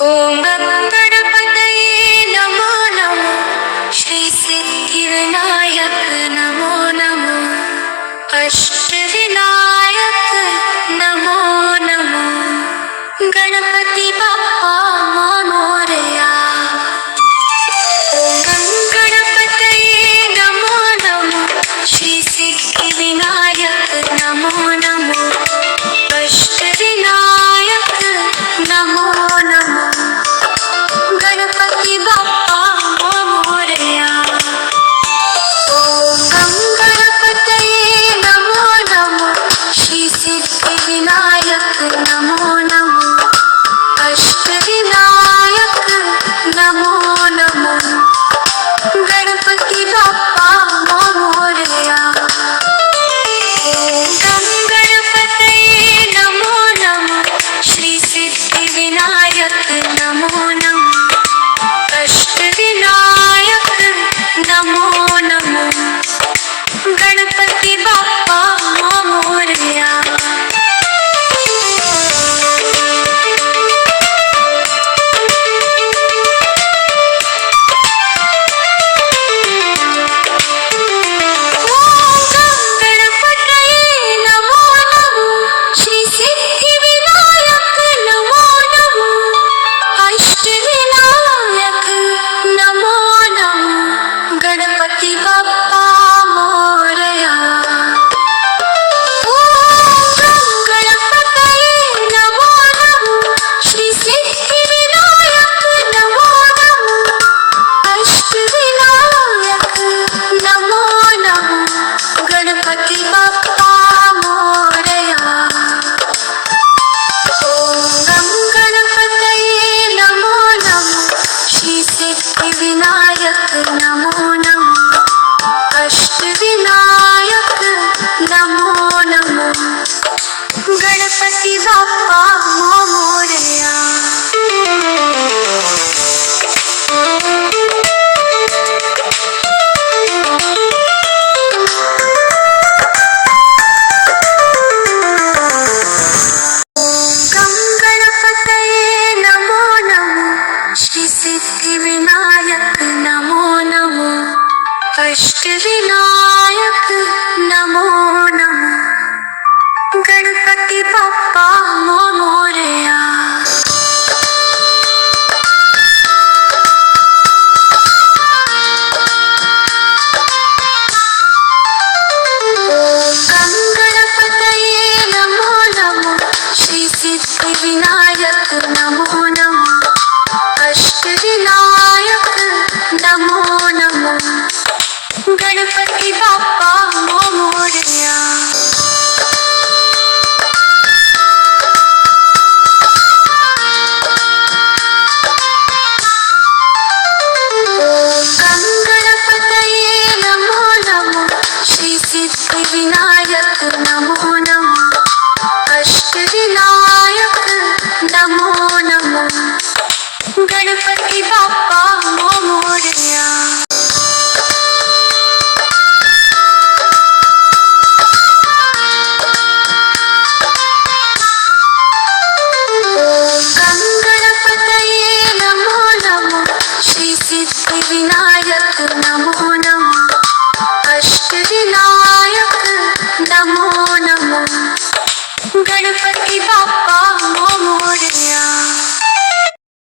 ओम गणपतये नमो नमो श्री सिद्धिविनायक नमो नमो अष्टविनायक नमो नमो गणपति बाप्पा मोरया। ओम गणपतये नमो नमो श्री सिद्धिविनायक नमो नमो अष्टविनायक नमो नमो गणपति बाप्पा मोरया। ओम गणपतये नमो नमो श्री सिद्धिविनायक नमो नमो अष्टविनायक नमो नमो गणपति बाप्पा मोरया। ओम गणपतये नमो नमो श्री सिद्धिविनायक नमो नमो अष्टविनायक नमो नमो गणपति बाप्पा मोरया। गणपति बाप्पा मोरया। ओम गणपतये नमो नमो श्री सिद्धिविनायक नमो नमो अष्टविनायक नमो नमो गणपति बाप्पा मोरया। ओम गणपतये नमो नमो श्री सिद्धिविनायक नमो नमो अष्टविनायक नमो नमो गणपति बाप्पा मोरया। गणपतये नमो नमो श्री सिद्धिविनायक नमो नमो अष्टविनायक